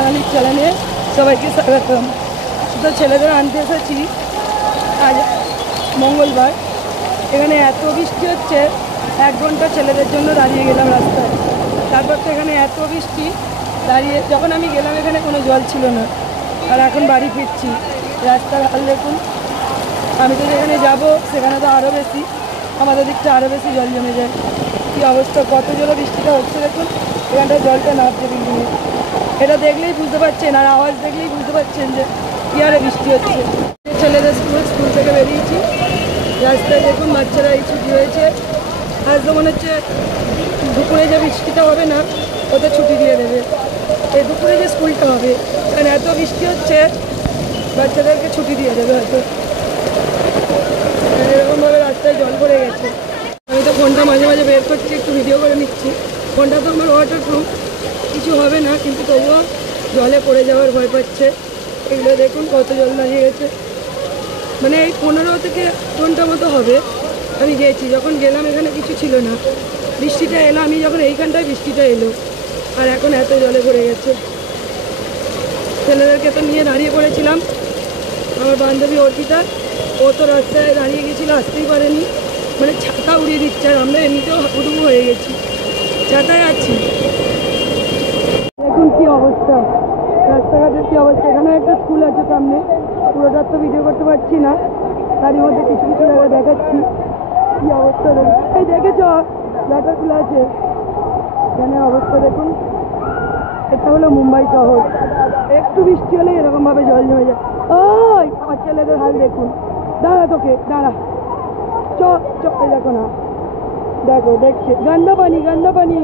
বাঙালির চ্যানেলে সবাইকে স্বাগতম। তো ছেলেদের আনতে এসেছি আজ মঙ্গলবার। এখানে এত বৃষ্টি হচ্ছে, 1 ঘন্টা ছেলেদের জন্য দাঁড়িয়ে গেলাম রাস্তায়। তারপর তো এখানে এত বৃষ্টি, দাঁড়িয়ে যখন আমি গেলাম এখানে কোনো জল ছিল না, আর এখন বাড়ি ফিরছি। রাস্তার হাল দেখুন। আমি তো যেখানে যাব সেখানে তো আরও বেশি, আমাদের দিকটা আরও বেশি জল জমে যায়। কী অবস্থা, কত জোরে বৃষ্টিটা হচ্ছে দেখুন। এখানটায় জলটা নামছে বিল্ডিংয়ে, এটা দেখলেই বুঝতে পারছেন, আর আওয়াজ দেখলেই বুঝতে পারছেন যে কী হারে বৃষ্টি হচ্ছে। ছেলেদের স্কুল থেকে বেরিয়েছি, রাস্তায় দেখুন বাচ্চারা এই ছুটি হয়েছে। আজ তো মনে হচ্ছে দুপুরে যে বৃষ্টিটা হবে না, ওতে ছুটি দিয়ে দেবে। এই দুপুরে যে স্কুলটা হবে, কারণ এত বৃষ্টি হচ্ছে বাচ্চাদেরকে ছুটি দিয়ে দেবে হয়তো। এরকমভাবে রাস্তায় জল ভরে গেছে। আমি তো ফোনটা মাঝে মাঝে বের করছি, একটু ভিডিও করে নিচ্ছি। ফোনটা তো আমার ওয়াটারপ্রুফ, কিছু হবে না, কিন্তু তবুও জলে পড়ে যাওয়ার ভয় পাচ্ছে। এগুলো দেখুন কত জল দাঁড়িয়ে গেছে। মানে এই 15 থেকে ঘন্টা মতো হবে আমি গেছি। যখন গেলাম এখানে কিছু ছিল না, বৃষ্টিটা এলো, আমি যখন এইখানটায় বৃষ্টিটা এলো, আর এখন এত জলে ভরে গেছে। ছেলেদেরকে তো নিয়ে দাঁড়িয়ে পড়েছিলাম। আমার বান্ধবী অর্পিতা, ও তো রাস্তায় দাঁড়িয়ে গেছিলো, আসতেই পারেনি। মানে ছাতা উড়িয়ে দিচ্ছে, আর আমরা এমনিতেও হাঁপুডুবু হয়ে গেছি, ছাতায় আছি। দেখুন কী অবস্থা, রাস্তাঘাটের কী অবস্থা। এখানে একটা স্কুল আছে সামনে, পুরোটার তো ভিডিও করতে পারছি না, তারই মধ্যে কিছু কিছু জায়গায় দেখাচ্ছি। কী অবস্থা দেখুন, এই দেখেছ ব্যাটা খোলা আছে, এখানে অবস্থা দেখুন। এটা হলো মুম্বাই শহর, একটু বৃষ্টি হলে এরকমভাবে জল জমে যায়। ওই আমার ছেলেদের হাল দেখুন, দাঁড়া তোকে দাঁড়া, চ দেখো না, দেখো দেখছে, গান্দা পানি গান্দা পানি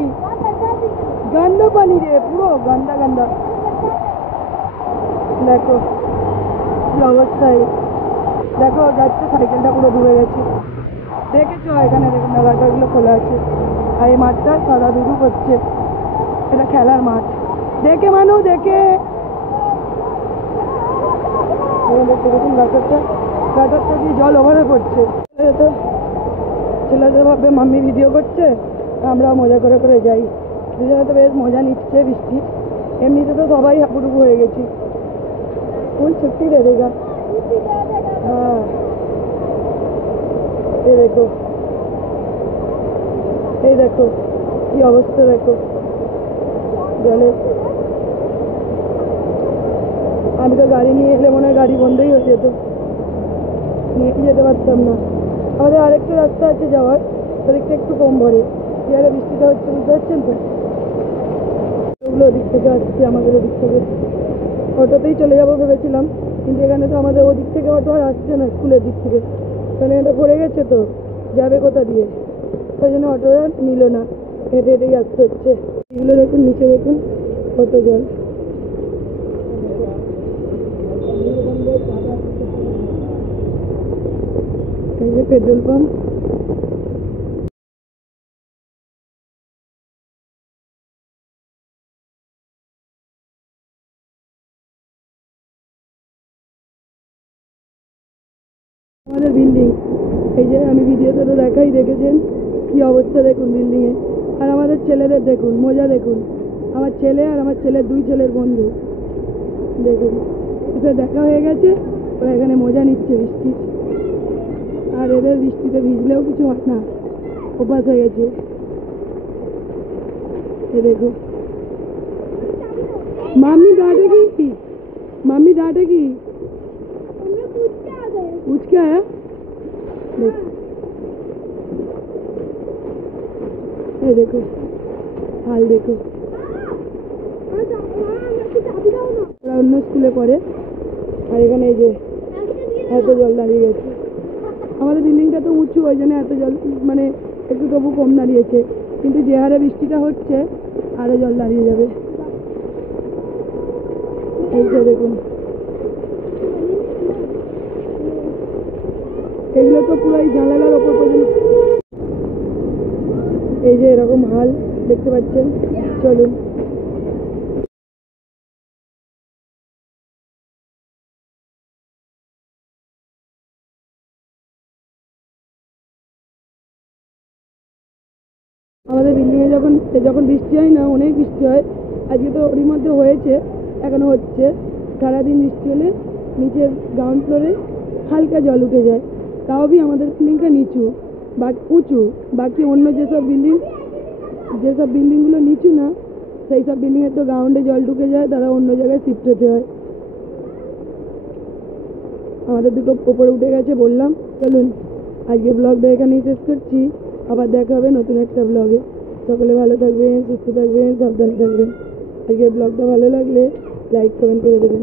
গান্দা পানি রে, পুরো গান্দা গান্দা। দেখো কি অবস্থায়, দেখো যাচ্ছে, সাইকেলটা পুরো ডুবে গেছে। দেখেছো এখানে দেখুন রাস্তাগুলো খোলা আছে, আর এই মাঠটা সাদা দুধু করছে, এটা খেলার মাঠ। দেখে মানুষ দেখে দেখতে দেখুন গাটারটা দিয়ে জল ওভারে পড়ছে। ছেলেদের ভাবে মাম্মি ভিডিও করছে, আমরাও মজা করে করে যাই। দুজনে তো বেশ মজা নিচ্ছে বৃষ্টি, এমনিতে তো সবাই হাঁপুডুবু হয়ে গেছি। স্কুল ছুটি দে দেগা। হ্যাঁ এই দেখো কি অবস্থা, দেখো জলে। আমি তো গাড়ি নিয়ে এলে মনে হয় গাড়ি বন্ধই হয়ে যেত, নিয়ে যেতে পারতাম না। আমাদের আরেকটা রাস্তা আছে যাওয়ার, সেদিকটা একটু কম ভরে। যারা বৃষ্টিটা হচ্ছে বুঝতে পারছেন তো, ওগুলো ওদিক থেকে আসছে, আমাদের ওদিক থেকে। অটোতেই চলে যাবো ভেবেছিলাম, কিন্তু এখানে তো আমাদের ওদিক থেকে অটো আর আসছে না, স্কুলের দিক থেকে। কারণ এটা ভরে গেছে, তো যাবে কোথা দিয়ে, ওই জন্য অটোটা নিল না, হেঁটে হেঁটেই আসতে হচ্ছে। এগুলো দেখুন, নিচে দেখুন কত জল। এই যে পেট্রোল পাম্প, আমাদের বিল্ডিং। এই যে আমি ভিডিওতে তো দেখেছেন কি অবস্থা দেখুন বিল্ডিংয়ে। আর আমাদের ছেলেদের দেখুন মজা, দেখুন আমার ছেলে আর আমার ছেলের 2 ছেলের বন্ধু, দেখুন এসে দেখা হয়ে গেছে, ওরা এখানে মজা নিচ্ছে বৃষ্টি। আর এদের বৃষ্টিতে ভিজলেও কিছু হয় না, অভ্যাস হয়ে গেছে। এ দেখো মাম্মি ডাঁটেगी पूछ के आया। देखो हाल देखो, ওরা অন্য স্কুলে পড়ে, আর এখানে এই যে এত জল দাঁড়িয়ে গেছে। আমাদের বিল্ডিংটা তো উঁচু, ওই জন্য এত জল মানে একটু তবু কম দাঁড়িয়েছে, কিন্তু যে হারে বৃষ্টিটা হচ্ছে আরো জল দাঁড়িয়ে যাবে। এই যে দেখুন, এগুলো তো পুরো এই জানালার ওপর পর্যন্ত। এই যে এরকম হাল দেখতে পাচ্ছেন। চলুন আমাদের বিল্ডিংয়ে যখন বৃষ্টি হয় না, অনেক বৃষ্টি হয়, আজকে তো ওরই মধ্যে হয়েছে, এখনো হচ্ছে। সারাদিন বৃষ্টি হলে নিচের গ্রাউন্ড ফ্লোরে হালকা জল উঠে যায়, তাও আমাদের বিল্ডিংটা নিচু বা উঁচু। বাকি অন্য যেসব বিল্ডিংগুলো নিচু না, সেই সব বিল্ডিংয়ের তো গ্রাউন্ডে জল ঢুকে যায়, তারা অন্য জায়গায় শিফট হতে হয়। আমাদের দুটো ওপরে উঠে গেছে বললাম। চলুন আজকে ব্লগটা এখানেই শেষ করছি, আবার দেখা হবে নতুন একটা ব্লগে। সকলে ভালো থাকবেন, সুস্থ থাকবেন, সাবধানে থাকবেন। আজকের ব্লগটা ভালো লাগলে লাইক কমেন্ট করে দেবেন।